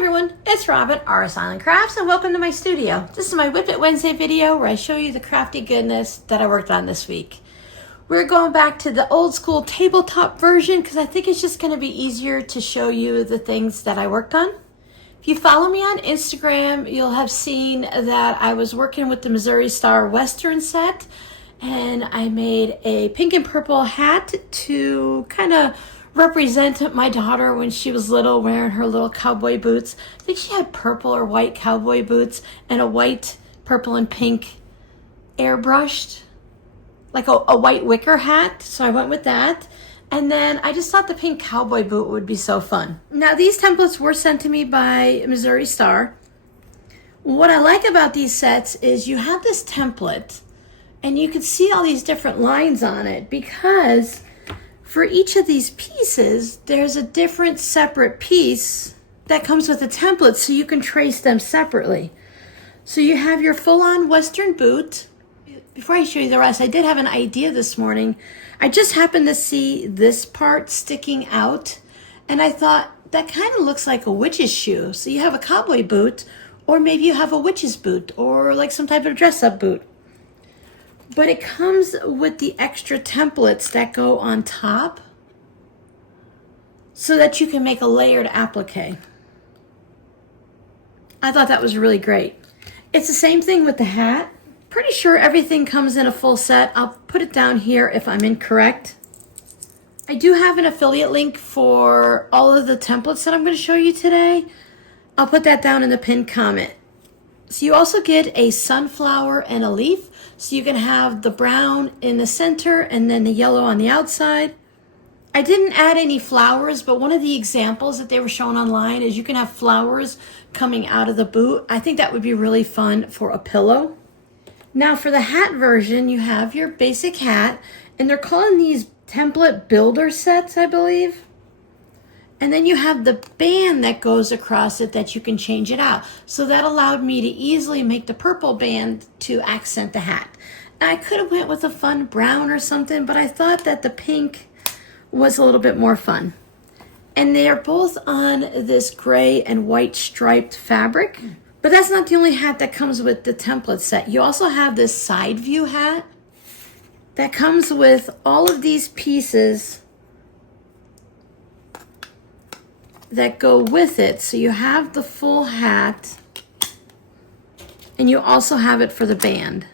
everyone, it's Robin, Artist Island Crafts, and welcome to my studio. This is my Whip It Wednesday video where I show you the crafty goodness that I worked on this week. We're going back to the old school tabletop version because I think it's just going to be easier to show you the things that I worked on. If you follow me on Instagram, you'll have seen that I was working with the Missouri Star Western set, and I made a pink and purple hat to kind of represent my daughter when she was little, wearing her little cowboy boots. I think she had purple or white cowboy boots and a white, purple, and pink airbrushed, like a white wicker hat. So I went with that. And then I just thought the pink cowboy boot would be so fun. Now these templates were sent to me by Missouri Star. What I like about these sets is you have this template and you can see all these different lines on it because for each of these pieces, there's a different separate piece that comes with a template so you can trace them separately. So you have your full-on Western boot. Before I show you the rest, I did have an idea this morning. I just happened to see this part sticking out, and I thought that kind of looks like a witch's shoe. So you have a cowboy boot, or maybe you have a witch's boot, or like some type of dress-up boot. But it comes with the extra templates that go on top so that you can make a layered applique. I thought that was really great. It's the same thing with the hat. Pretty sure everything comes in a full set. I'll put it down here if I'm incorrect. I do have an affiliate link for all of the templates that I'm going to show you today. I'll put that down in the pinned comment. So you also get a sunflower and a leaf. So you can have the brown in the center and then the yellow on the outside. I didn't add any flowers, but one of the examples that they were showing online is you can have flowers coming out of the boot. I think that would be really fun for a pillow. Now for the hat version, you have your basic hat, and they're calling these template builder sets, I believe. And then you have the band that goes across it that you can change it out. So that allowed me to easily make the purple band to accent the hat. I could have went with a fun brown or something, but I thought that the pink was a little bit more fun. And they are both on this gray and white striped fabric. But that's not the only hat that comes with the template set. You also have this side view hat that comes with all of these pieces that go with it. So you have the full hat and you also have it for the band.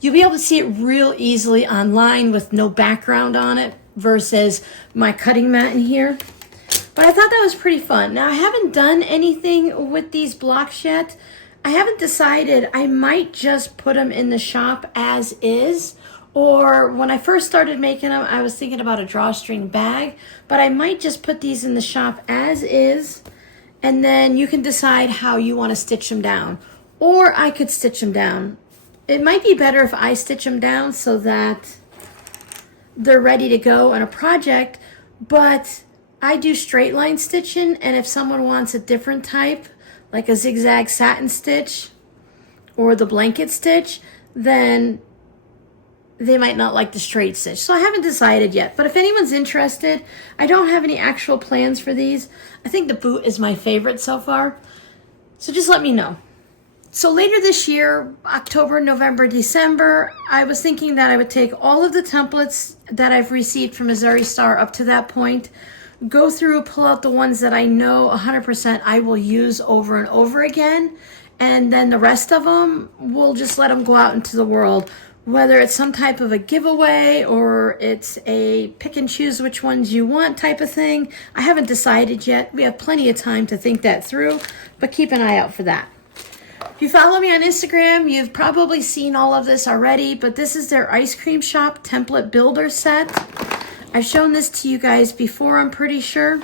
You'll be able to see it real easily online with no background on it versus my cutting mat in here. But I thought that was pretty fun. Now I haven't done anything with these blocks yet. I haven't decided. I might just put them in the shop as is. Or when I first started making them, I was thinking about a drawstring bag, but I might just put these in the shop as is, and then you can decide how you want to stitch them down. Or I could stitch them down. It might be better if I stitch them down so that they're ready to go on a project, but I do straight line stitching, and if someone wants a different type, like a zigzag satin stitch or the blanket stitch, then they might not like the straight stitch. So I haven't decided yet, but if anyone's interested, I don't have any actual plans for these. I think the boot is my favorite so far, so just let me know. So later this year, October, November, December, I was thinking that I would take all of the templates that I've received from Missouri Star up to that point, go through, pull out the ones that I know 100% I will use over and over again, and then the rest of them, we'll just let them go out into the world. Whether it's some type of a giveaway or it's a pick and choose which ones you want type of thing. I haven't decided yet. We have plenty of time to think that through, but keep an eye out for that. If you follow me on Instagram, you've probably seen all of this already, but this is their ice cream shop template builder set. I've shown this to you guys before, I'm pretty sure.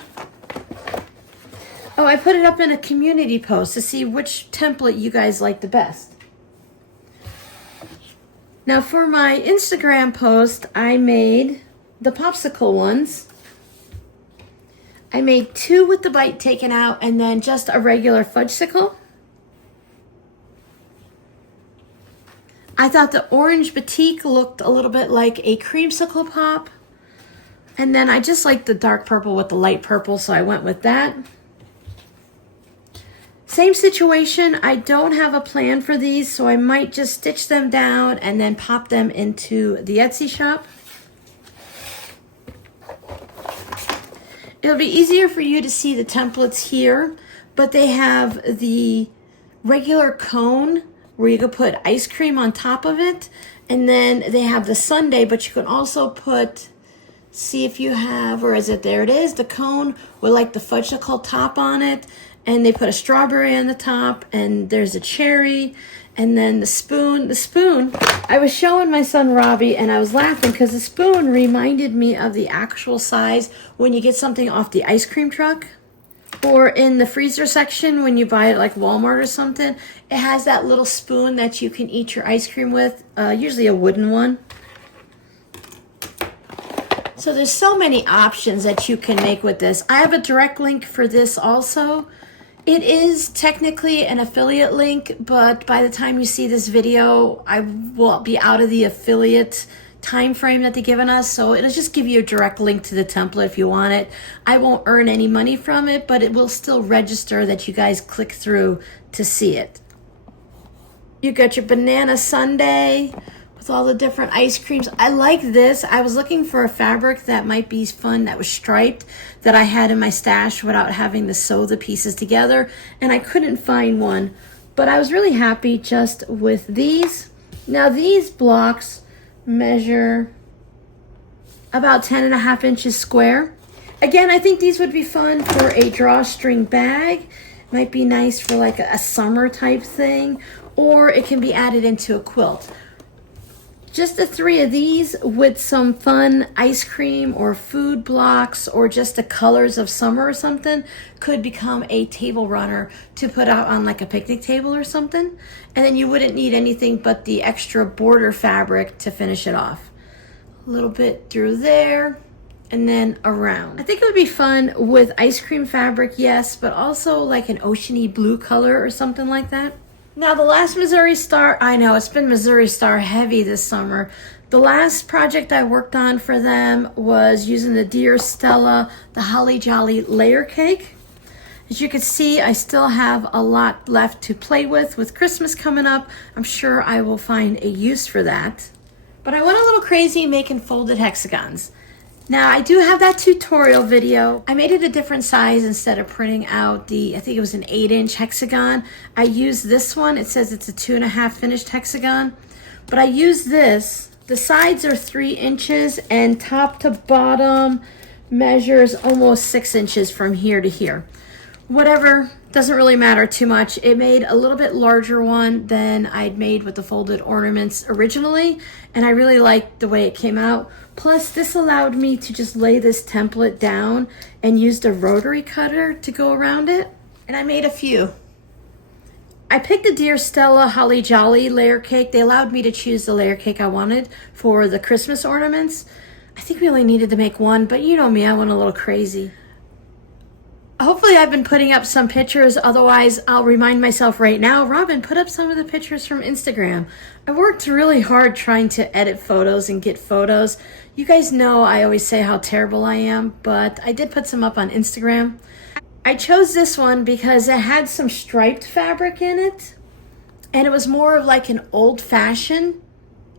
Oh, I put it up in a community post to see which template you guys like the best. Now for my Instagram post, I made the popsicle ones. I made 2 with the bite taken out and then just a regular fudgesicle. I thought the orange batik looked a little bit like a creamsicle pop. And then I just like the dark purple with the light purple, so I went with that. Same situation, I don't have a plan for these, so I might just stitch them down and then pop them into the Etsy shop. It'll be easier for you to see the templates here, but they have the regular cone where you could put ice cream on top of it, and then they have the sundae, but you can also put, see if you have, where is it? There it is, the cone with like the fudgesicle top on it, and they put a strawberry on the top, and there's a cherry, and then the spoon. The spoon, I was showing my son Robbie, and I was laughing because the spoon reminded me of the actual size when you get something off the ice cream truck or in the freezer section when you buy it like Walmart or something. It has that little spoon that you can eat your ice cream with, usually a wooden one. So there's so many options that you can make with this. I have a direct link for this also. It is technically an affiliate link, but by the time you see this video, I will be out of the affiliate time frame that they've given us. So it'll just give you a direct link to the template if you want it. I won't earn any money from it, but it will still register that you guys click through to see it. You got your banana sundae with all the different ice creams. I like this. I was looking for a fabric that might be fun that was striped that I had in my stash without having to sew the pieces together, and I couldn't find one, but I was really happy just with these. Now these blocks measure about 10.5 inches square. Again, I think these would be fun for a drawstring bag. Might be nice for like a summer type thing, or it can be added into a quilt. Just the 3 of these with some fun ice cream or food blocks or just the colors of summer or something could become a table runner to put out on like a picnic table or something. And then you wouldn't need anything but the extra border fabric to finish it off. A little bit through there and then around. I think it would be fun with ice cream fabric, yes, but also like an oceany blue color or something like that. Now the last Missouri Star, I know it's been Missouri Star heavy this summer. The last project I worked on for them was using the Dear Stella, the Holly Jolly layer cake. As you can see, I still have a lot left to play with Christmas coming up. I'm sure I will find a use for that. But I went a little crazy making folded hexagons. Now I do have that tutorial video. I made it a different size instead of printing out the, I think it was an 8-inch hexagon. I used this one. It says it's a 2.5 finished hexagon, but I used this. The sides are 3 inches and top to bottom measures almost 6 inches from here to here. Whatever, doesn't really matter too much. It made a little bit larger one than I'd made with the folded ornaments originally, and I really liked the way it came out. Plus, this allowed me to just lay this template down and used a rotary cutter to go around it, and I made a few. I picked the Dear Stella Holly Jolly layer cake. They allowed me to choose the layer cake I wanted for the Christmas ornaments. I think we only needed to make one, but you know me, I went a little crazy. Hopefully I've been putting up some pictures, otherwise I'll remind myself right now, Robin, put up some of the pictures from Instagram. I worked really hard trying to edit photos and get photos. You guys know I always say how terrible I am, but I did put some up on Instagram. I chose this one because it had some striped fabric in it, and it was more of like an old-fashioned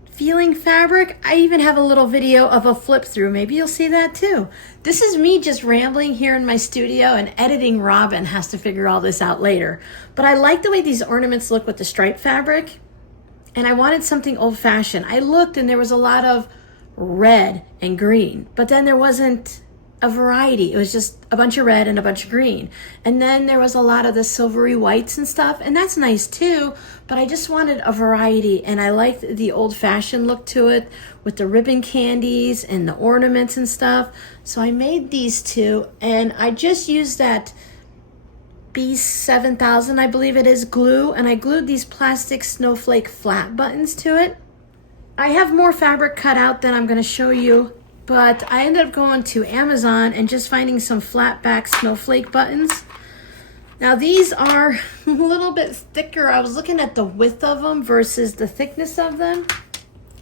feeling fabric. I even have a little video of a flip through. Maybe you'll see that too. This is me just rambling here in my studio, and editing Robin has to figure all this out later. But I like the way these ornaments look with the striped fabric, and I wanted something old-fashioned. I looked and there was a lot of red and green, but then there wasn't a variety. It was just a bunch of red and a bunch of green. And then there was a lot of the silvery whites and stuff, and that's nice too, but I just wanted a variety, and I liked the old-fashioned look to it with the ribbon candies and the ornaments and stuff. So I made these two, and I just used that B7000, I believe it is, glue, and I glued these plastic snowflake flat buttons to it. I have more fabric cut out than I'm going to show you, but I ended up going to Amazon and just finding some flat back snowflake buttons. Now these are a little bit thicker. I was looking at the width of them versus the thickness of them.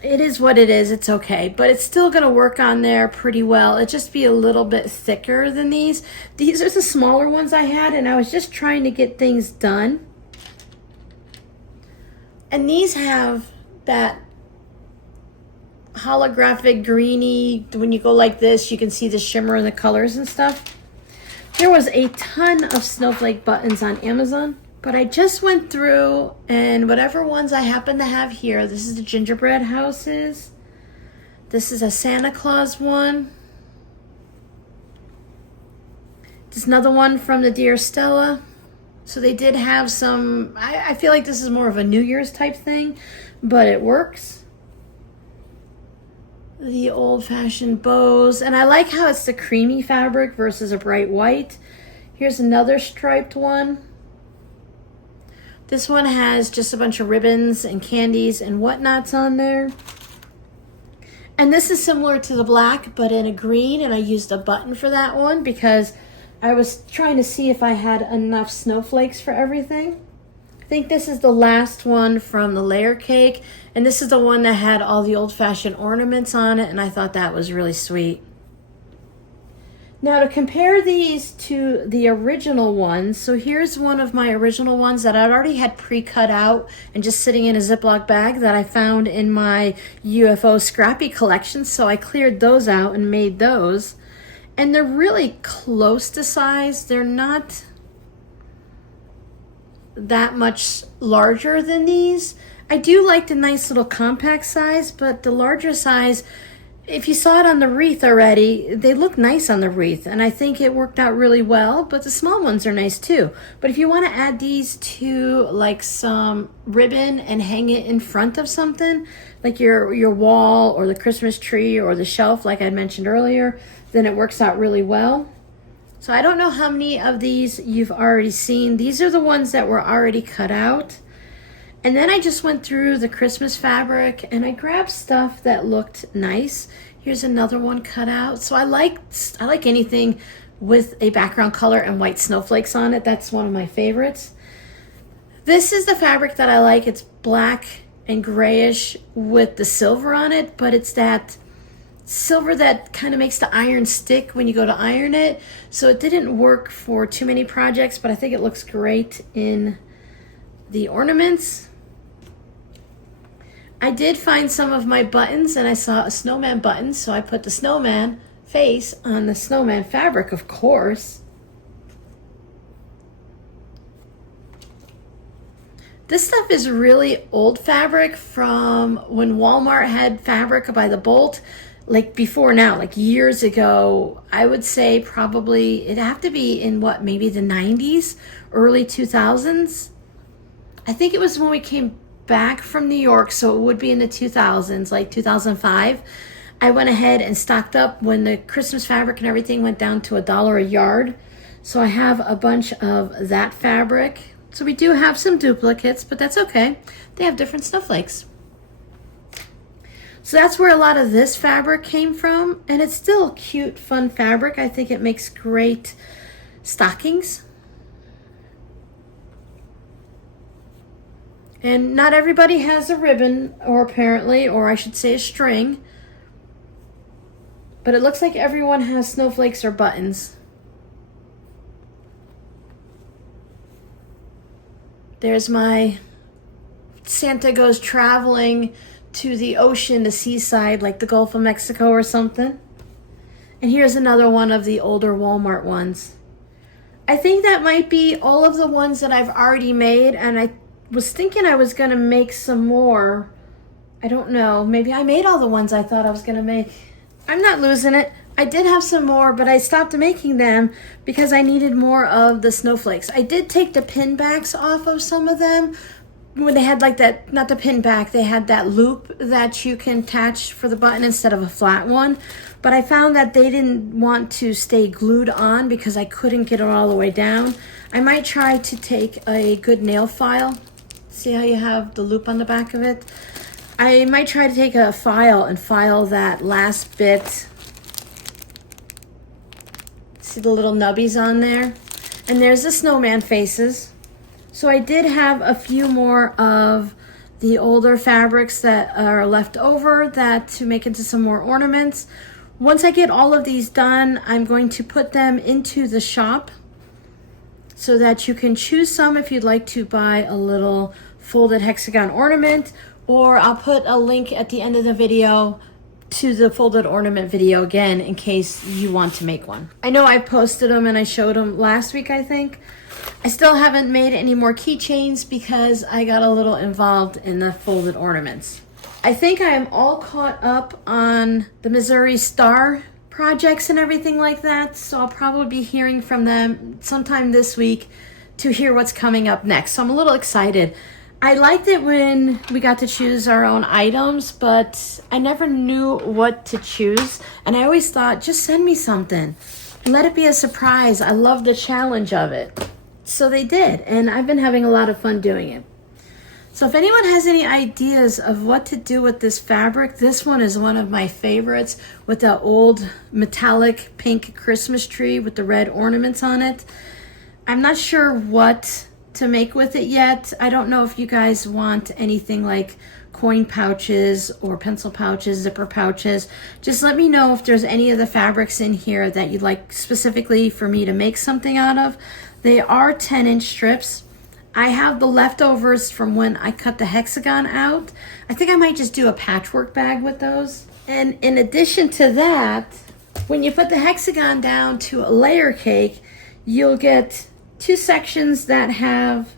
it is what it is. It's okay, but it's still going to work on there pretty well. It'd just be a little bit thicker than these. These are the smaller ones I had, and I was just trying to get things done. And these have that holographic greeny, when you go like this, you can see the shimmer and the colors and stuff. There was a ton of snowflake buttons on Amazon, but I just went through and whatever ones I happen to have here, this is the gingerbread houses. This is a Santa Claus one. There's another one from the Dear Stella. So they did have some, I feel like this is more of a New Year's type thing, but it works. The old-fashioned bows, and I like how it's the creamy fabric versus a bright white. Here's another striped one. This one has just a bunch of ribbons and candies and whatnots on there. And this is similar to the black, but in a green, and I used a button for that one because I was trying to see if I had enough snowflakes for everything. I think this is the last one from the layer cake, and this is the one that had all the old-fashioned ornaments on it, and I thought that was really sweet. Now to compare these to the original ones, so here's one of my original ones that I already had pre-cut out and just sitting in a Ziploc bag that I found in my UFO Scrappy collection, so I cleared those out and made those. And they're really close to size. They're not that much larger than these. I do like the nice little compact size, but the larger size, if you saw it on the wreath already, they look nice on the wreath, and I think it worked out really well, but the small ones are nice too. But if you want to add these to like some ribbon and hang it in front of something, like your wall or the Christmas tree or the shelf like I mentioned earlier, then it works out really well. So I don't know how many of these you've already seen. These are the ones that were already cut out. And then I just went through the Christmas fabric and I grabbed stuff that looked nice. Here's another one cut out. So I like anything with a background color and white snowflakes on it. That's one of my favorites. This is the fabric that I like. It's black and grayish with the silver on it, but it's that silver that kind of makes the iron stick when you go to iron it. So it didn't work for too many projects, but I think it looks great in the ornaments. I did find some of my buttons and I saw a snowman button, so I put the snowman face on the snowman fabric, of course. This stuff is really old fabric from when Walmart had fabric by the bolt. Like before now, like years ago, I would say probably it'd have to be in what, maybe the 90s, early 2000s. I think it was when we came back from New York, so it would be in the 2000s, like 2005. I went ahead and stocked up when the Christmas fabric and everything went down to $1 a yard. So I have a bunch of that fabric. So we do have some duplicates, but that's okay. They have different snowflakes. So that's where a lot of this fabric came from, and it's still cute, fun fabric. I think it makes great stockings. And not everybody has a ribbon, or apparently, or I should say a string. But it looks like everyone has snowflakes or buttons. There's my Santa goes traveling to the ocean, the seaside, like the Gulf of Mexico or something. And here's another one of the older Walmart ones. I think that might be all of the ones that I've already made, and I was thinking I was gonna make some more. I don't know, maybe I made all the ones I thought I was gonna make. I'm not losing it. I did have some more, but I stopped making them because I needed more of the snowflakes. I did take the pin backs off of some of them, when they had like that, not the pin back, they had that loop that you can attach for the button instead of a flat one. But I found that they didn't want to stay glued on because I couldn't get it all the way down. I might try to take a good nail file. See how you have the loop on the back of it? I might try to take a file and file that last bit. See the little nubbies on there? And there's the snowman faces. So I did have a few more of the older fabrics that are left over that to make into some more ornaments. Once I get all of these done, I'm going to put them into the shop so that you can choose some if you'd like to buy a little folded hexagon ornament, or I'll put a link at the end of the video to the folded ornament video again in case you want to make one. I know I posted them and I showed them last week, I think. I still haven't made any more keychains because I got a little involved in the folded ornaments. I think I am all caught up on the Missouri Star projects and everything like that, so I'll probably be hearing from them sometime this week to hear what's coming up next. So I'm a little excited. I liked it when we got to choose our own items, but I never knew what to choose, and I always thought, just send me something. Let it be a surprise. I love the challenge of it. So they did, and I've been having a lot of fun doing it. So if anyone has any ideas of what to do with this fabric, this one is one of my favorites with the old metallic pink Christmas tree with the red ornaments on it. I'm not sure what to make with it yet. I don't know if you guys want anything like coin pouches or pencil pouches, zipper pouches. Just let me know if there's any of the fabrics in here that you'd like specifically for me to make something out of. They are 10-inch strips. I have the leftovers from when I cut the hexagon out. I think I might just do a patchwork bag with those. And in addition to that, when you put the hexagon down to a layer cake, you'll get two sections that have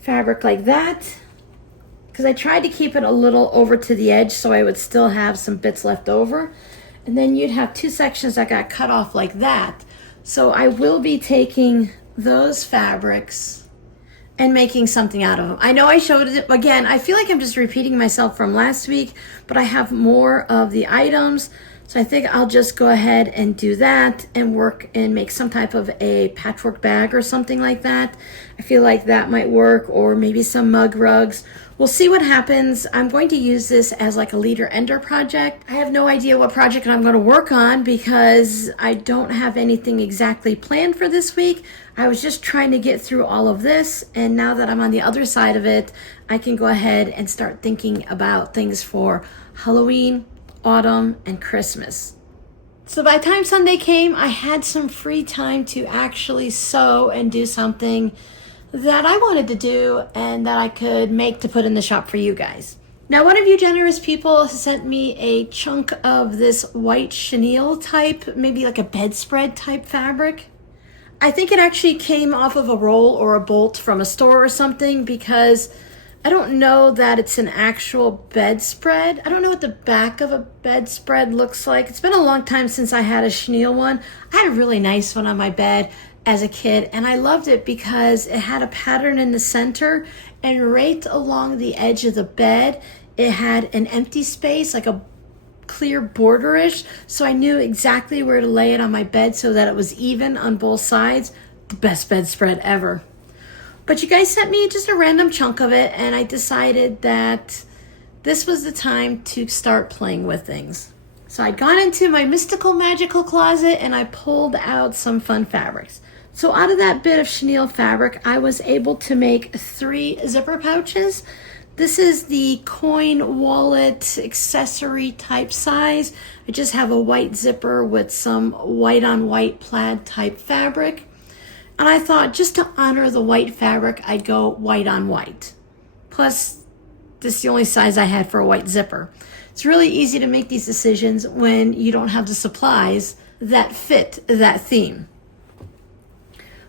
fabric like that, because I tried to keep it a little over to the edge so I would still have some bits left over. And then you'd have two sections that got cut off like that. So I will be taking those fabrics and making something out of them. I know I showed it again. I feel like I'm just repeating myself from last week, but I have more of the items. So I think I'll just go ahead and do that and work and make some type of a patchwork bag or something like that. I feel like that might work, or maybe some mug rugs. We'll see what happens. I'm going to use this as like a leader ender project. I have no idea what project I'm going to work on because I don't have anything exactly planned for this week. I was just trying to get through all of this, and now that I'm on the other side of it, I can go ahead and start thinking about things for Halloween, autumn, and Christmas. So by the time Sunday came, I had some free time to actually sew and do something that I wanted to do and that I could make to put in the shop for you guys. Now, one of you generous people sent me a chunk of this white chenille type, maybe like a bedspread type fabric. I think it actually came off of a roll or a bolt from a store or something, because I don't know that it's an actual bedspread. I don't know what the back of a bedspread looks like. It's been a long time since I had a chenille one. I had a really nice one on my bed as a kid, and I loved it because it had a pattern in the center, and right along the edge of the bed, it had an empty space, like a clear borderish, so I knew exactly where to lay it on my bed so that it was even on both sides. The best bedspread ever. But you guys sent me just a random chunk of it, and I decided that this was the time to start playing with things. So I'd gone into my mystical magical closet and I pulled out some fun fabrics. So out of that bit of chenille fabric, I was able to make 3 zipper pouches. This is the coin wallet accessory type size. I just have a white zipper with some white on white plaid type fabric. And I thought, just to honor the white fabric, I'd go white on white. Plus, this is the only size I had for a white zipper. It's really easy to make these decisions when you don't have the supplies that fit that theme.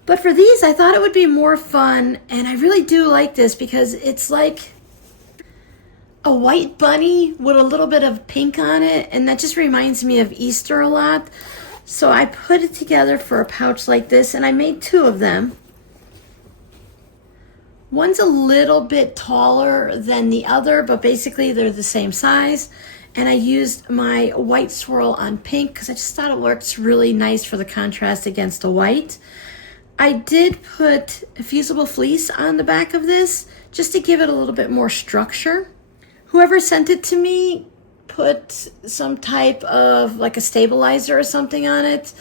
But for these, I thought it would be more fun, and I really do like this because it's like a white bunny with a little bit of pink on it, and that just reminds me of Easter a lot. So I put it together for a pouch like this, and I made 2 of them. One's a little bit taller than the other, but basically they're the same size. And I used my white swirl on pink because I just thought it works really nice for the contrast against the white. I did put a fusible fleece on the back of this just to give it a little bit more structure. Whoever sent it to me put some type of like a stabilizer or something on it,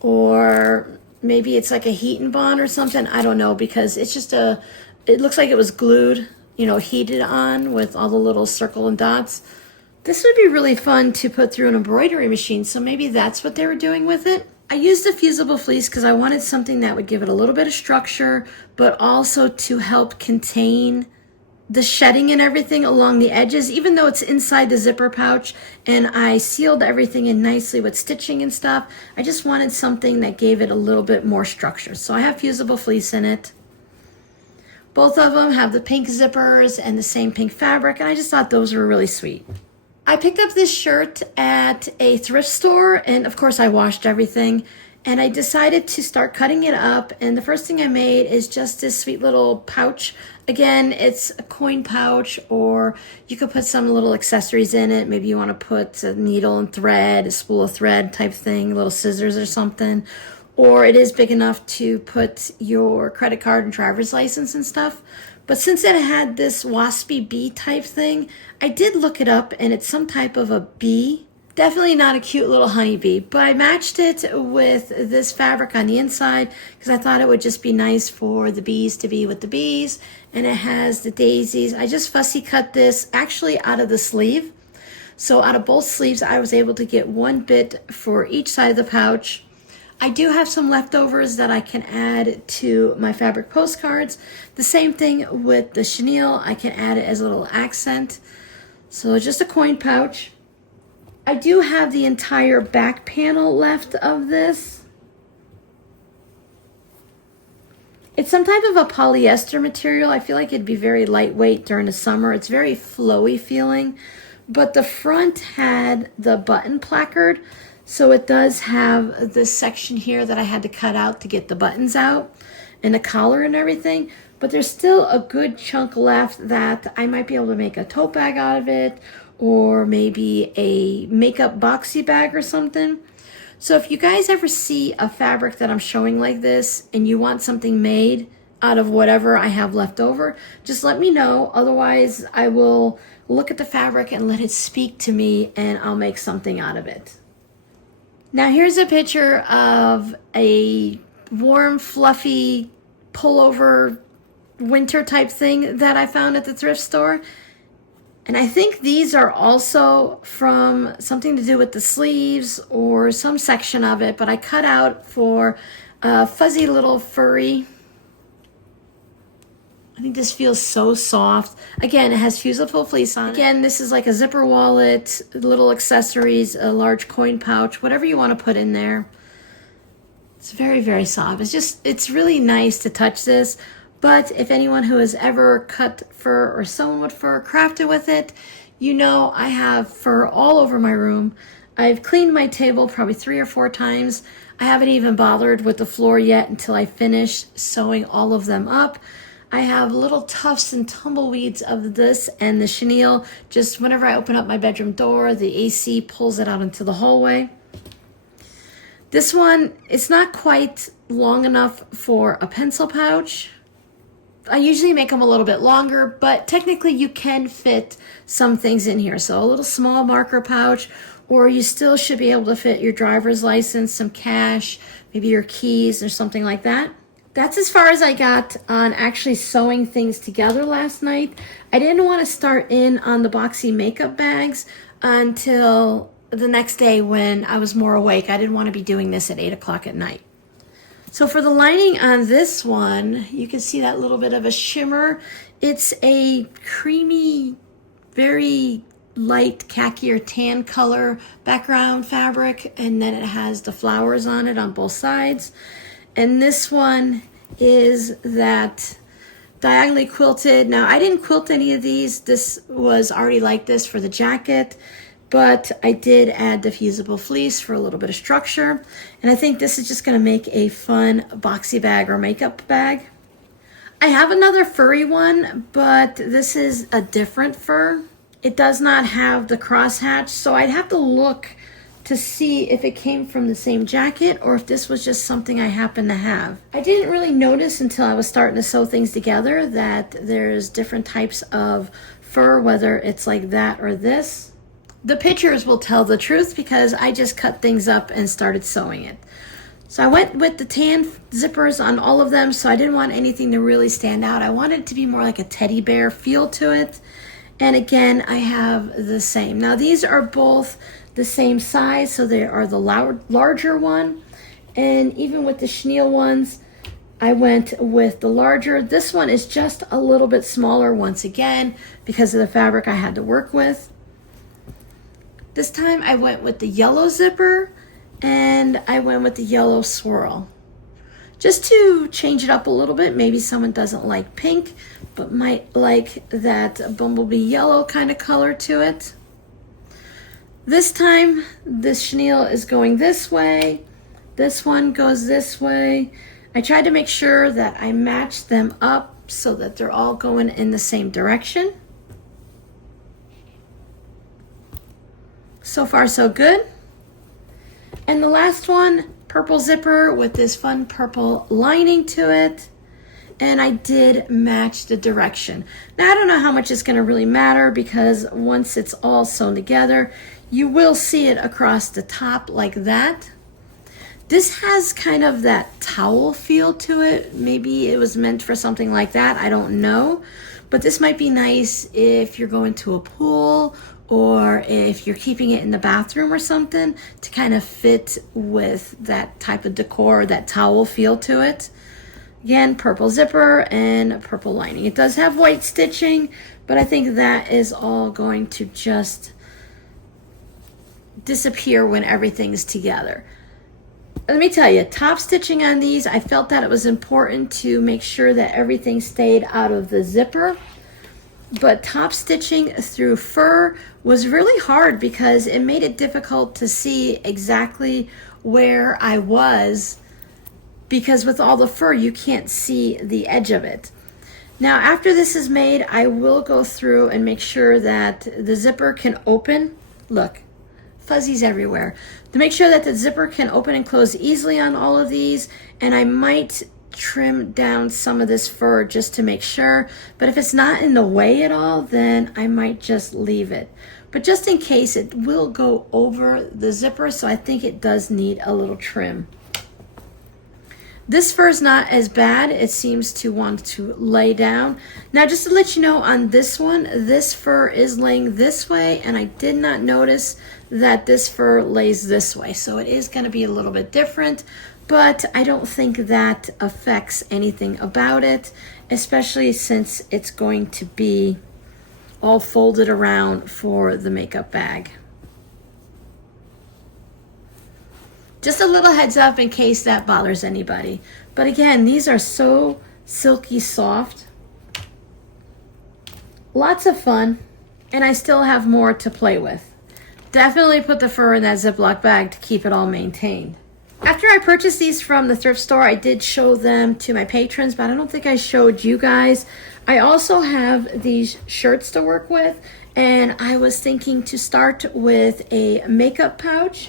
or maybe it's like a heat and bond or something. I don't know, because it's just it looks like it was glued you know, heated on with all the little circle and dots. This would be really fun to put through an embroidery machine, so maybe that's what they were doing with it. I used the fusible fleece because I wanted something that would give it a little bit of structure, but also to help contain the shedding and everything along the edges, even though it's inside the zipper pouch, and I sealed everything in nicely with stitching and stuff. I just wanted something that gave it a little bit more structure. So I have fusible fleece in it. Both of them have the pink zippers and the same pink fabric, and I just thought those were really sweet. I picked up this shirt at a thrift store, and of course I washed everything, and I decided to start cutting it up, and the first thing I made is just this sweet little pouch. Again, it's a coin pouch, or you could put some little accessories in it. Maybe you want to put a needle and thread, a spool of thread type thing, little scissors or something. Or it is big enough to put your credit card and driver's license and stuff. But since it had this waspy bee type thing, I did look it up, and it's some type of a bee. Definitely not a cute little honeybee, but I matched it with this fabric on the inside because I thought it would just be nice for the bees to be with the bees. And it has the daisies. I just fussy cut this actually out of the sleeve. So out of both sleeves, I was able to get one bit for each side of the pouch. I do have some leftovers that I can add to my fabric postcards. The same thing with the chenille. I can add it as a little accent. So just a coin pouch. I do have the entire back panel left of this. It's some type of a polyester material. I feel like it'd be very lightweight during the summer. It's very flowy feeling. But the front had the button placard. So it does have this section here that I had to cut out to get the buttons out and the collar and everything. But there's still a good chunk left that I might be able to make a tote bag out of it, or maybe a makeup boxy bag or something. So if you guys ever see a fabric that I'm showing like this and you want something made out of whatever I have left over, just let me know. Otherwise, I will look at the fabric and let it speak to me, and I'll make something out of it. Now here's a picture of a warm, fluffy pullover winter type thing that I found at the thrift store. And I think these are also from something to do with the sleeves or some section of it, but I cut out for a fuzzy little furry. I think this feels so soft. Again, it has fusible fleece on it. Again, this is like a zipper wallet, little accessories, a large coin pouch, whatever you want to put in there. It's very, very soft. It's really nice to touch this. But if anyone who has ever cut fur or sewn with fur, crafted with it, you know I have fur all over my room. I've cleaned my table probably 3 or 4 times. I haven't even bothered with the floor yet until I finish sewing all of them up. I have little tufts and tumbleweeds of this and the chenille. Just whenever I open up my bedroom door, the AC pulls it out into the hallway. This one, it's not quite long enough for a pencil pouch. I usually make them a little bit longer, but technically you can fit some things in here. So a little small marker pouch, or you still should be able to fit your driver's license, some cash, maybe your keys or something like that. That's as far as I got on actually sewing things together last night. I didn't want to start in on the boxy makeup bags until the next day when I was more awake. I didn't want to be doing this at 8 o'clock at night. So for the lining on this one, you can see that little bit of a shimmer. It's a creamy, very light khaki or tan color background fabric, and then it has the flowers on it on both sides. And this one is that diagonally quilted. Now, I didn't quilt any of these. This was already like this for the jacket, but I did add the fusible fleece for a little bit of structure. And I think this is just going to make a fun boxy bag or makeup bag. I have another furry one, but this is a different fur. It does not have the crosshatch, so I'd have to look to see if it came from the same jacket or if this was just something I happen to have. I didn't really notice until I was starting to sew things together that there's different types of fur, whether it's like that or this. The pictures will tell the truth because I just cut things up and started sewing it. So I went with the tan zippers on all of them, so I didn't want anything to really stand out. I wanted it to be more like a teddy bear feel to it. And again, I have the same. Now these are both the same size, so they are the larger one. And even with the chenille ones, I went with the larger. This one is just a little bit smaller once again because of the fabric I had to work with. This time I went with the yellow zipper and I went with the yellow swirl. Just to change it up a little bit. Maybe someone doesn't like pink, but might like that bumblebee yellow kind of color to it. This time, this chenille is going this way. This one goes this way. I tried to make sure that I matched them up so that they're all going in the same direction. So far, so good. And the last one, purple zipper with this fun purple lining to it. And I did match the direction. Now, I don't know how much it's going to really matter because once it's all sewn together, you will see it across the top like that. This has kind of that towel feel to it. Maybe it was meant for something like that. I don't know. But this might be nice if you're going to a pool or if you're keeping it in the bathroom or something to kind of fit with that type of decor, that towel feel to it. Again, purple zipper and purple lining. It does have white stitching, but I think that is all going to just disappear when everything's together. Let me tell you, top stitching on these, I felt that it was important to make sure that everything stayed out of the zipper. But top stitching through fur was really hard because it made it difficult to see exactly where I was, because with all the fur, you can't see the edge of it. Now, after this is made, I will go through and make sure that the zipper can open. Look, fuzzies everywhere. To make sure that the zipper can open and close easily on all of these, and I might trim down some of this fur just to make sure, but if it's not in the way at all, then I might just leave it. But just in case, it will go over the zipper, so I think it does need a little trim. This fur is not as bad. It seems to want to lay down. Now, just to let you know, on this one, this fur is laying this way, and I did not notice that this fur lays this way. So it is going to be a little bit different, but I don't think that affects anything about it, especially since it's going to be all folded around for the makeup bag. Just a little heads up in case that bothers anybody. But again, these are so silky soft. Lots of fun, and I still have more to play with. Definitely put the fur in that Ziploc bag to keep it all maintained. After I purchased these from the thrift store, I did show them to my patrons, but I don't think I showed you guys. I also have these shirts to work with, and I was thinking to start with a makeup pouch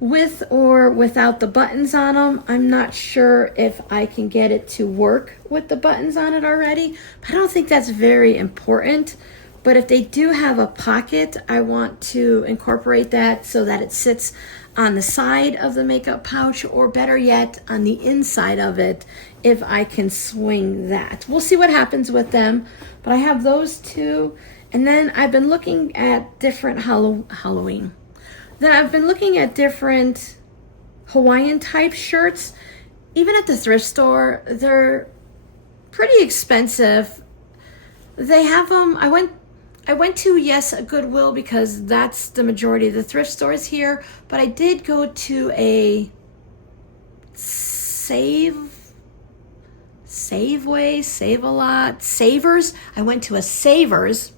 with or without the buttons on them. I'm not sure if I can get it to work with the buttons on it already, but I don't think that's very important. But if they do have a pocket, I want to incorporate that so that it sits on the side of the makeup pouch, or better yet, on the inside of it, if I can swing that. We'll see what happens with them, but I have those two. And then I've been looking at different Halloween. Then I've been looking at different Hawaiian type shirts. Even at the thrift store, they're pretty expensive. They have them, I went to, yes, a Goodwill, because that's the majority of the thrift stores here, but I did go to a Safeway, Save-A-Lot, Savers. I went to a Savers,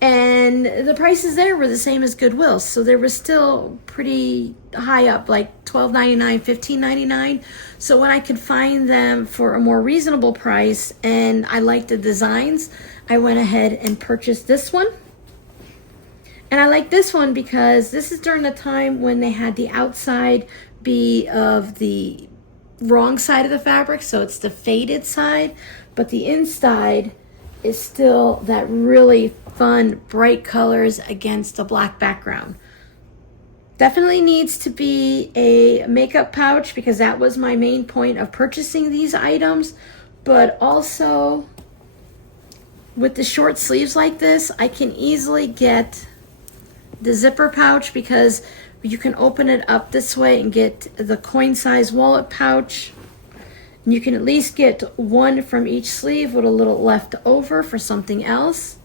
and the prices there were the same as Goodwill, so they were still pretty high up, like $12.99, $15.99. So when I could find them for a more reasonable price and I liked the designs, I went ahead and purchased this one. And I like this one because this is during the time when they had the outside be of the wrong side of the fabric, so it's the faded side, but the inside is still that really fun, bright colors against a black background. Definitely needs to be a makeup pouch because that was my main point of purchasing these items. But also with the short sleeves like this, I can easily get the zipper pouch because you can open it up this way and get the coin size wallet pouch. And you can at least get one from each sleeve with a little left over for something else.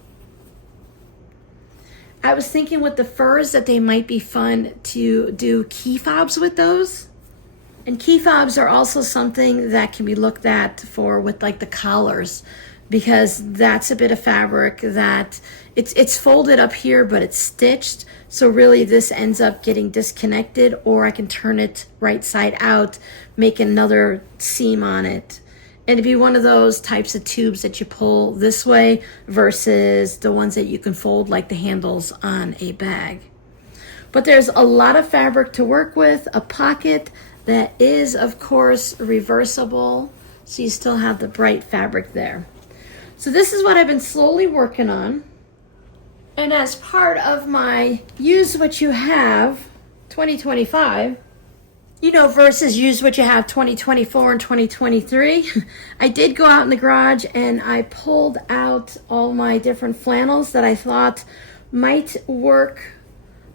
I was thinking with the furs that they might be fun to do key fobs with those. And key fobs are also something that can be looked at for with like the collars, because that's a bit of fabric that it's folded up here, but it's stitched. So really this ends up getting disconnected, or I can turn it right side out, make another seam on it. And it'd be one of those types of tubes that you pull this way versus the ones that you can fold like the handles on a bag. But there's a lot of fabric to work with. A pocket that is, of course, reversible, so you still have the bright fabric there. So this is what I've been slowly working on. And as part of my use what you have 2025, you know, versus use what you have 2024 and 2023, I did go out in the garage and I pulled out all my different flannels that I thought might work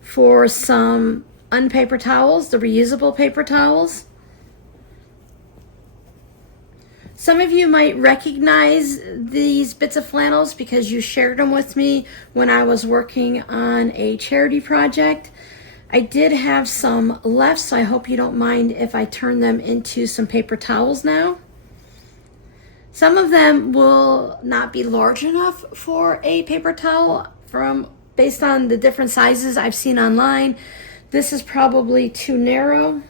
for some unpaper towels, the reusable paper towels. Some of you might recognize these bits of flannels because you shared them with me when I was working on a charity project. I did have some left, so I hope you don't mind if I turn them into some paper towels now. Some of them will not be large enough for a paper towel based on the different sizes I've seen online. This is probably too narrow.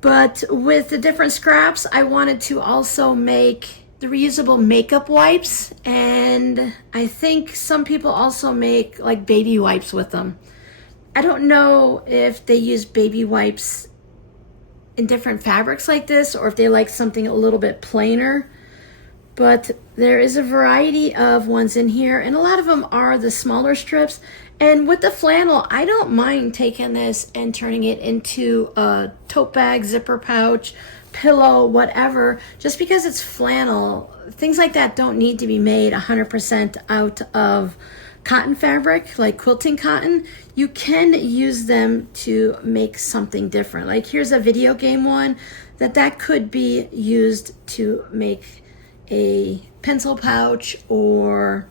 But with the different scraps, I wanted to also make the reusable makeup wipes. And I think some people also make like baby wipes with them. I don't know if they use baby wipes in different fabrics like this, or if they like something a little bit plainer. But there is a variety of ones in here, and a lot of them are the smaller strips. And with the flannel, I don't mind taking this and turning it into a tote bag, zipper pouch, pillow, whatever. Just because it's flannel, things like that don't need to be made 100% out of cotton fabric, like quilting cotton. You can use them to make something different. Like here's a video game one that could be used to make a pencil pouch, or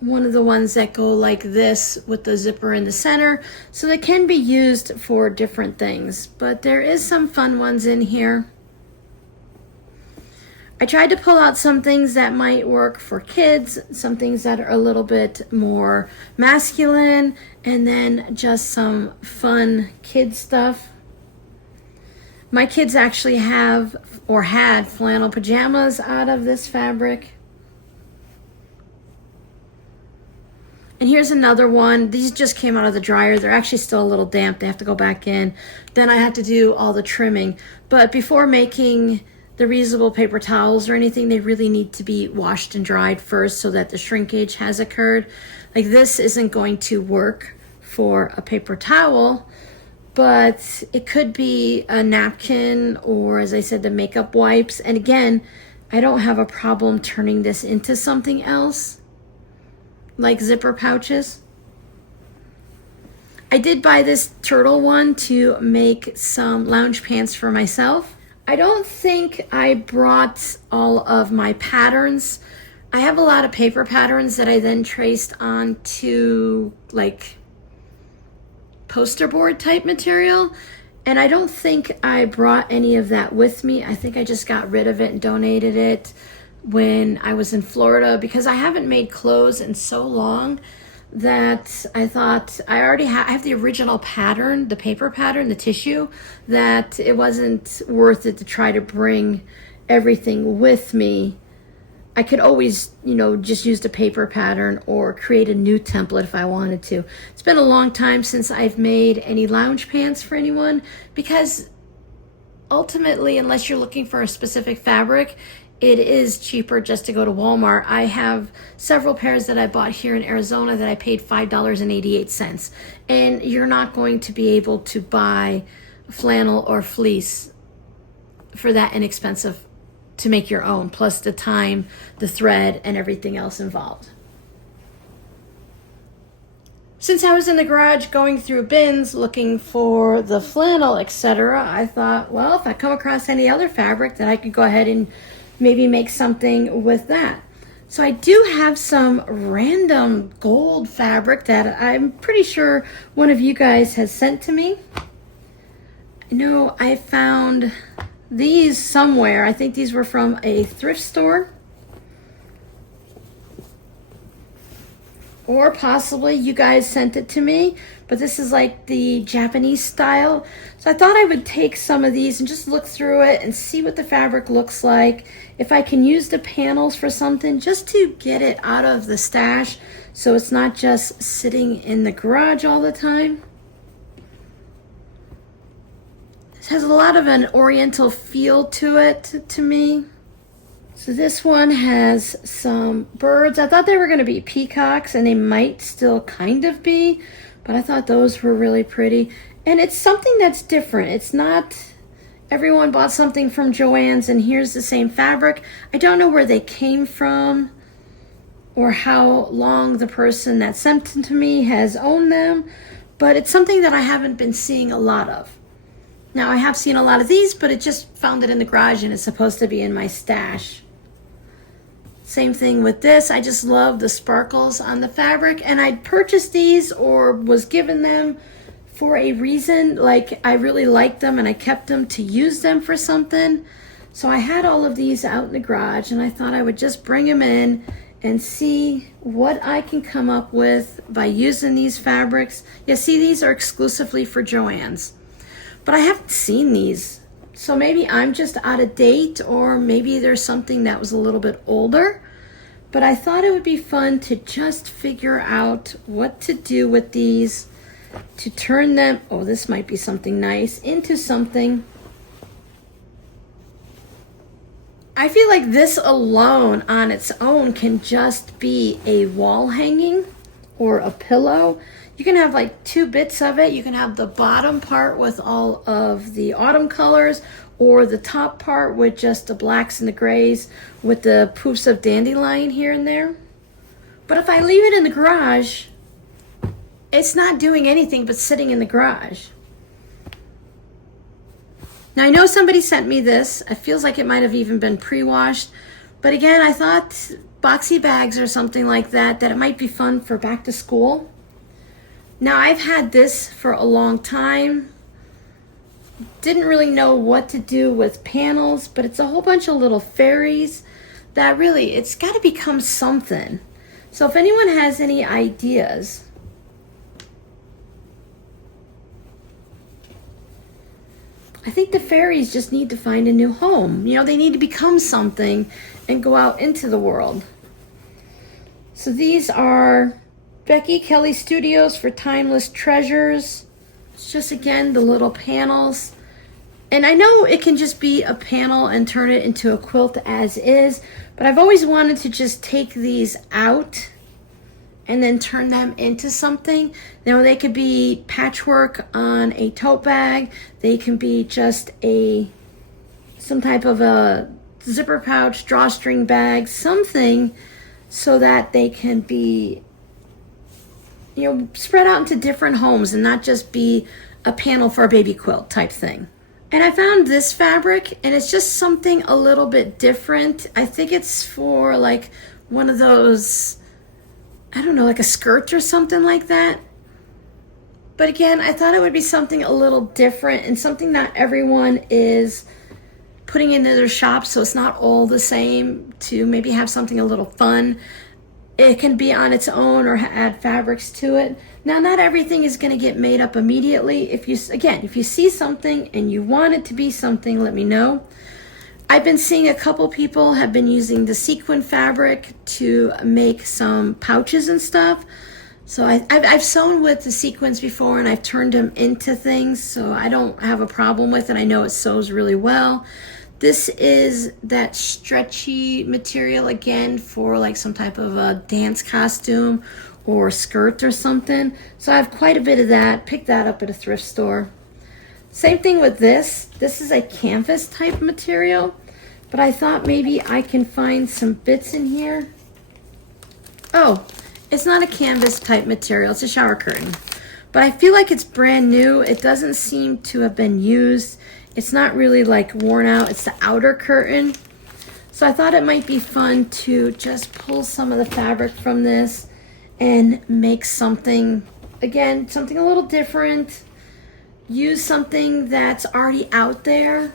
one of the ones that go like this with the zipper in the center. So they can be used for different things, but there is some fun ones in here. I tried to pull out some things that might work for kids, some things that are a little bit more masculine, and then just some fun kid stuff. My kids actually have or had flannel pajamas out of this fabric. And here's another one. These just came out of the dryer. They're actually still a little damp. They have to go back in. Then I had to do all the trimming. But before making the reusable paper towels or anything, they really need to be washed and dried first so that the shrinkage has occurred. Like this isn't going to work for a paper towel, but it could be a napkin, or as I said, the makeup wipes. And again, I don't have a problem turning this into something else, like zipper pouches. I did buy this turtle one to make some lounge pants for myself. I don't think I brought all of my patterns. I have a lot of paper patterns that I then traced onto like poster board type material, and I don't think I brought any of that with me. I think I just got rid of it and donated it when I was in Florida, because I haven't made clothes in so long that I thought I have the original pattern, the paper pattern, the tissue, that it wasn't worth it to try to bring everything with me. I could always, just use the paper pattern or create a new template if I wanted to. It's been a long time since I've made any lounge pants for anyone, because ultimately, unless you're looking for a specific fabric, it is cheaper just to go to Walmart. I have several pairs that I bought here in Arizona that I paid $5.88. And you're not going to be able to buy flannel or fleece for that inexpensive to make your own, plus the time, the thread, and everything else involved. Since I was in the garage going through bins looking for the flannel, etc., I thought, well, if I come across any other fabric, then I could go ahead and maybe make something with that. So I do have some random gold fabric that I'm pretty sure one of you guys has sent to me. I know I found these somewhere. I think these were from a thrift store. Or possibly you guys sent it to me, but this is like the Japanese style. So I thought I would take some of these and just look through it and see what the fabric looks like. If I can use the panels for something, just to get it out of the stash so it's not just sitting in the garage all the time. This has a lot of an oriental feel to it, to me. So this one has some birds. I thought they were going to be peacocks, and they might still kind of be, but I thought those were really pretty. And it's something that's different. It's not everyone bought something from Joann's and here's the same fabric. I don't know where they came from or how long the person that sent them to me has owned them, but it's something that I haven't been seeing a lot of. Now, I have seen a lot of these, but it just found it in the garage and it's supposed to be in my stash. Same thing with this. I just love the sparkles on the fabric, and I purchased these or was given them for a reason. Like, I really liked them and I kept them to use them for something. So I had all of these out in the garage and I thought I would just bring them in and see what I can come up with by using these fabrics. Yeah, see, these are exclusively for Joann's, but I haven't seen these. So maybe I'm just out of date, or maybe there's something that was a little bit older. But I thought it would be fun to just figure out what to do with these to turn them, oh, this might be something nice, into something. I feel like this alone on its own can just be a wall hanging or a pillow. You can have like two bits of it. You can have the bottom part with all of the autumn colors, or the top part with just the blacks and the grays with the poofs of dandelion here and there. But if I leave it in the garage, it's not doing anything but sitting in the garage. Now, I know somebody sent me this. It feels like it might have even been pre-washed. But again, I thought boxy bags or something like that it might be fun for back to school. Now, I've had this for a long time. Didn't really know what to do with panels, but it's a whole bunch of little fairies that really, it's got to become something. So if anyone has any ideas, I think the fairies just need to find a new home. You know, they need to become something and go out into the world. So these are Becky Kelly Studios for Timeless Treasures. It's just, again, the little panels. And I know it can just be a panel and turn it into a quilt as is, but I've always wanted to just take these out and then turn them into something. Now, they could be patchwork on a tote bag. They can be just some type of a zipper pouch, drawstring bag, something so that they can be, you know, spread out into different homes and not just be a panel for a baby quilt type thing. And I found this fabric, and it's just something a little bit different. I think it's for like one of those, I don't know, like a skirt or something like that. But again, I thought it would be something a little different and something that everyone is putting into their shop, so it's not all the same, to maybe have something a little fun. It can be on its own or add fabrics to it. Now, not everything is going to get made up immediately. If you see something and you want it to be something, let me know. I've been seeing a couple people have been using the sequin fabric to make some pouches and stuff. So I've sewn with the sequins before, and I've turned them into things, so I don't have a problem with it. I know it sews really well. This is that stretchy material again for like some type of a dance costume or skirt or something. So I have quite a bit of that. Picked that up at a thrift store. Same thing with this. This is a canvas type material, but I thought maybe I can find some bits in here. Oh, it's not a canvas type material, it's a shower curtain. But I feel like it's brand new. It doesn't seem to have been used. It's not really like worn out. It's the outer curtain. So I thought it might be fun to just pull some of the fabric from this and make something, again, something a little different. Use something that's already out there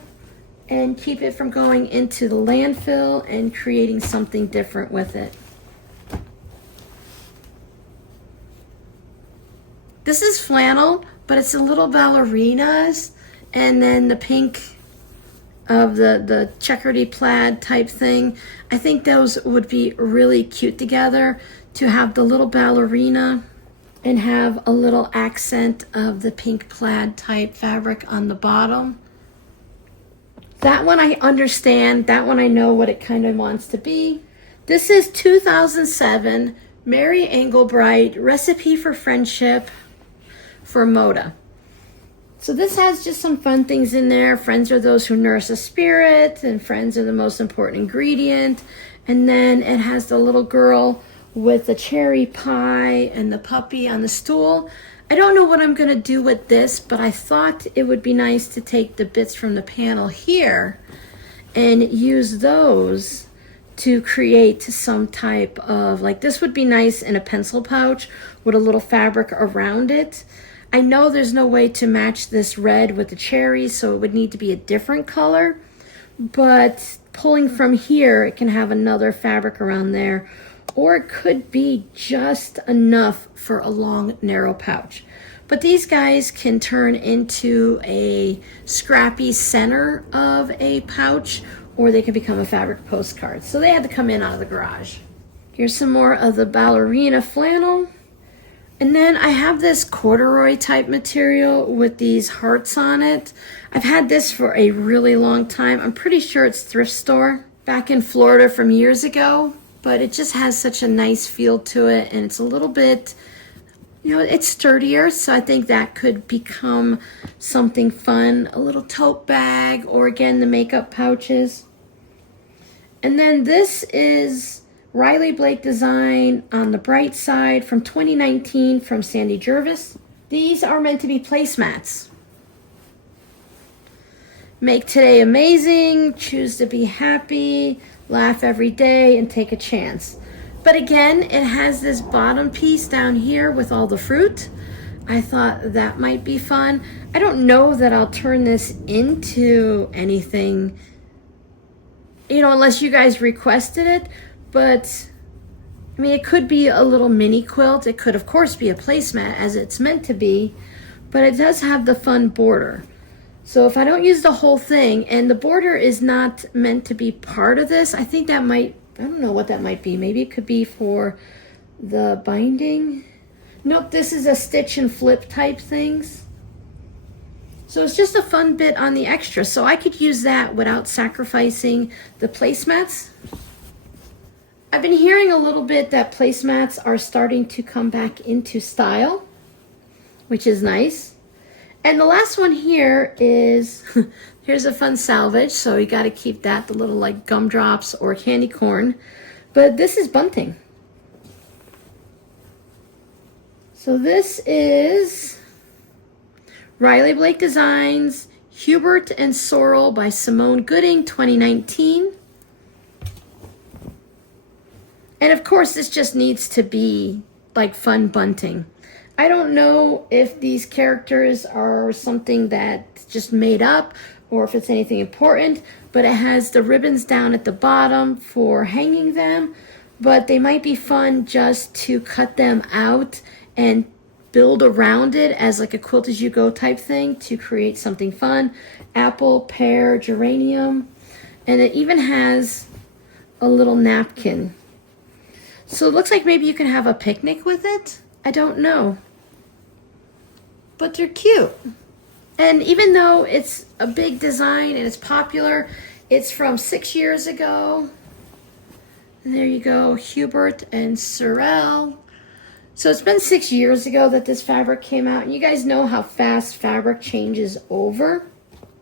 and keep it from going into the landfill and creating something different with it. This is flannel, but it's a little ballerinas, and then the pink of the checkery plaid type thing. I think those would be really cute together, to have the little ballerina and have a little accent of the pink plaid type fabric on the bottom. That one I understand. That one I know what it kind of wants to be. This is 2007 Mary Engelbreit Recipe for Friendship for Moda. So this has just some fun things in there. Friends are those who nourish the spirit, and friends are the most important ingredient. And then it has the little girl with the cherry pie and the puppy on the stool. I don't know what I'm going to do with this, but I thought it would be nice to take the bits from the panel here and use those to create some type of, like, this would be nice in a pencil pouch with a little fabric around it. I know there's no way to match this red with the cherries, so it would need to be a different color, but pulling from here, it can have another fabric around there, or it could be just enough for a long, narrow pouch. But these guys can turn into a scrappy center of a pouch, or they can become a fabric postcard. So they had to come in out of the garage. Here's some more of the ballerina flannel. And then I have this corduroy type material with these hearts on it. I've had this for a really long time. I'm pretty sure it's thrift store back in Florida from years ago, but it just has such a nice feel to it, and it's a little bit, you know, it's sturdier, so I think that could become something fun. A little tote bag, or again, the makeup pouches. And then this is Riley Blake design on the bright side from 2019 from Sandy Jervis. These are meant to be placemats. Make today amazing, choose to be happy, laugh every day, and take a chance. But again, it has this bottom piece down here with all the fruit. I thought that might be fun. I don't know that I'll turn this into anything, you know, unless you guys requested it. But, I mean, it could be a little mini quilt. It could, of course, be a placemat, as it's meant to be. But it does have the fun border. So if I don't use the whole thing, and the border is not meant to be part of this, I think that might, I don't know what that might be. Maybe it could be for the binding. Nope, this is a stitch and flip type things. So it's just a fun bit on the extra. So I could use that without sacrificing the placemats. I've been hearing a little bit that placemats are starting to come back into style, which is nice. And the last one here is, here's a fun salvage, so you got to keep that, the little like gumdrops or candy corn. But this is bunting. So this is Riley Blake Designs, Hubert and Sorrel by Simone Gooding, 2019. And of course, this just needs to be like fun bunting. I don't know if these characters are something that's just made up or if it's anything important, but it has the ribbons down at the bottom for hanging them. But they might be fun just to cut them out and build around it as like a quilt as you go type thing to create something fun. Apple, pear, geranium, and it even has a little napkin. So it looks like maybe you can have a picnic with it. I don't know. But they're cute. And even though it's a big design and it's popular, It's from 6 years ago. And there you go, Hubert and Sorel. So it's been 6 years ago that this fabric came out. And you guys know how fast fabric changes over.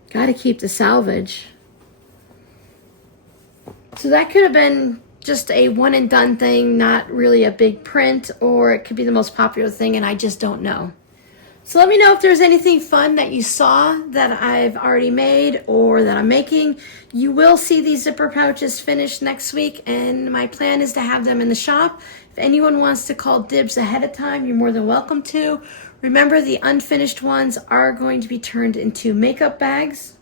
Got to keep the salvage. So that could have been just a one and done thing, not really a big print, or it could be the most popular thing and I just don't know. So let me know if there's anything fun that you saw that I've already made or that I'm making. You will see these zipper pouches finished next week, and my plan is to have them in the shop. If anyone wants to call dibs ahead of time, you're more than welcome to. Remember, the unfinished ones are going to be turned into makeup bags.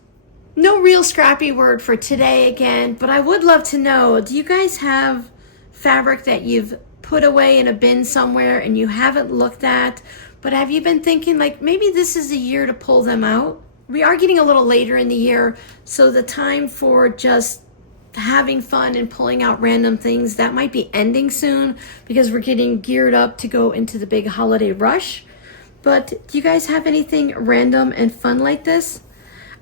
No real scrappy word for today again, but I would love to know, do you guys have fabric that you've put away in a bin somewhere and you haven't looked at, but have you been thinking like maybe this is a year to pull them out? We are getting a little later in the year, so the time for just having fun and pulling out random things, that might be ending soon because we're getting geared up to go into the big holiday rush. But do you guys have anything random and fun like this?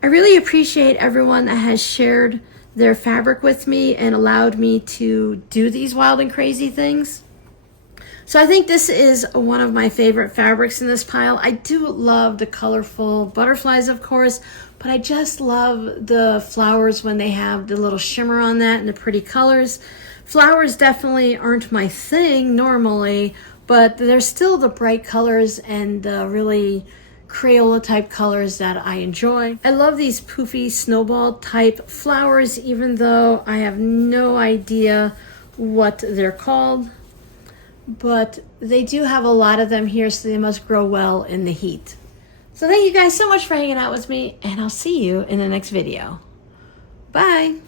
I really appreciate everyone that has shared their fabric with me and allowed me to do these wild and crazy things. So I think this is one of my favorite fabrics in this pile. I do love the colorful butterflies, of course, but I just love the flowers when they have the little shimmer on that and the pretty colors. Flowers definitely aren't my thing normally, but they're still the bright colors and the really Crayola type colors that I enjoy. I love these poofy snowball type flowers, even though I have no idea what they're called. But they do have a lot of them here, so they must grow well in the heat. So thank you guys so much for hanging out with me, and I'll see you in the next video. Bye.